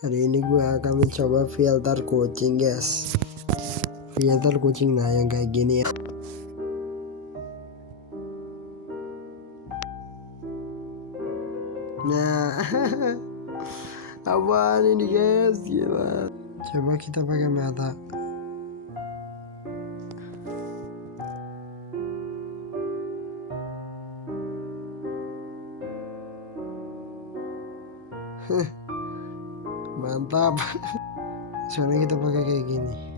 Hari ini gue akan mencoba filter kucing, guys. Filter kucing, nah yang kayak gini ya. Nah, apaan ini, guys? Gila. Coba kita pakai mata. Mantap. Soalnya kita pakai kayak gini.